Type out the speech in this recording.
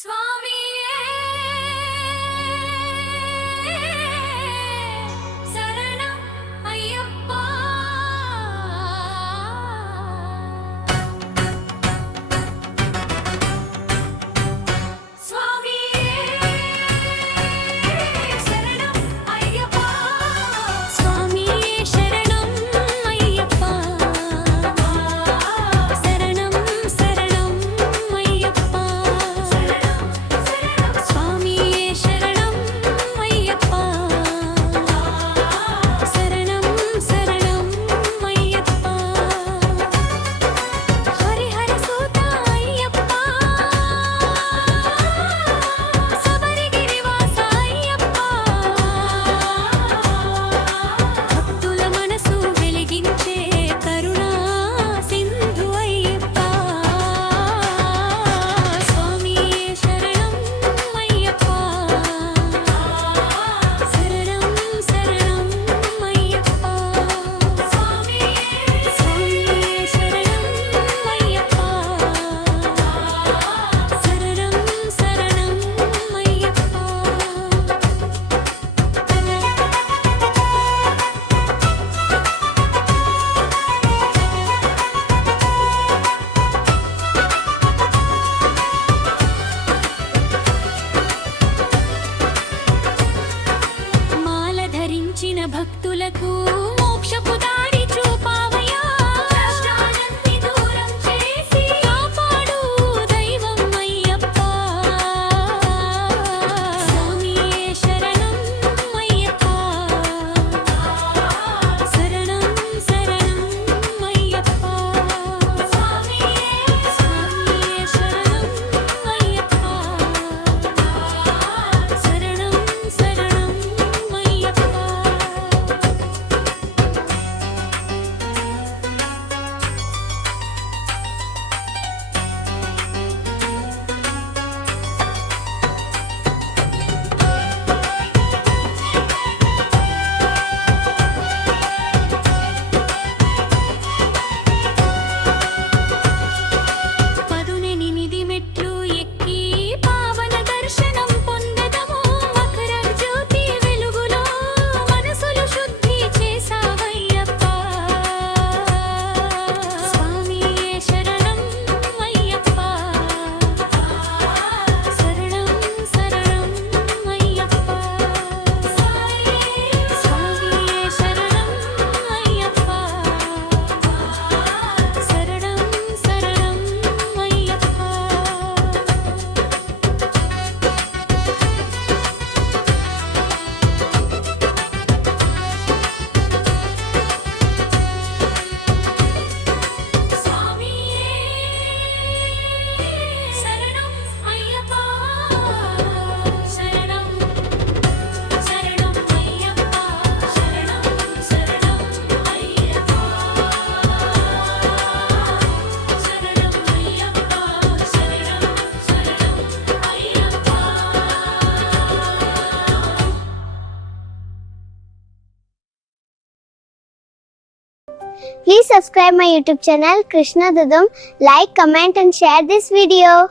స్వామియే శరణం అయ్యప్ప స్వామియే శరణం అయ్యప్ప స్వామియే శరణం అయ్యప్ప శరణం శరణం అయ్యప్ప స్వామియే శరణం అయ్యప్ప శరణం శరణం అయ్యప్ప హరిహర సూత అయ్యప్ప శబరిగిరివాస అయ్యప్ప భక్తుల మనసు వెలిగించే కరుణా సింధు అయ్యప్ప స్వామియే శరణం అయ్యప్ప శరణం శరణం అయ్యప్ప స్వామియే శరణం అయ్యప్ప శరణం శరణం అయ్యప్ప మాల ధరించిన భక్తులకు మోక్షపు దారి చూపావయ్యా కష్టాలన్నీ దూరం చేసి కాపాడు దైవం అయ్యప్ప స్వామియే శరణం అయ్యప్ప శరణం శరణం అయ్యప్ప స్వామియే శరణం అయ్యప్ప శరణం శరణం అయ్యప్ప పదునెనిమిది మెట్లు ఎక్కి పావన దర్శనం పొందదము మకర జ్యోతి వెలుగులో మనసులు శుద్ధి చేసావయ్యప్ప స్వామియే శరణం అయ్యప్ప శరణం శరణం అయ్యప్ప స్వామియే శరణం అయ్యప్ప శరణం శరణం అయ్యప్ప స్వామియే శరణం అయ్యప్ప శరణం శరణం అయ్యప్ప శరణం శరణం అయ్యప్ప శరణం అయ్యప్ప శరణం శరణం Ayyappa Please subscribe my YouTube channel Krishna Dudum. Like, comment and share this video.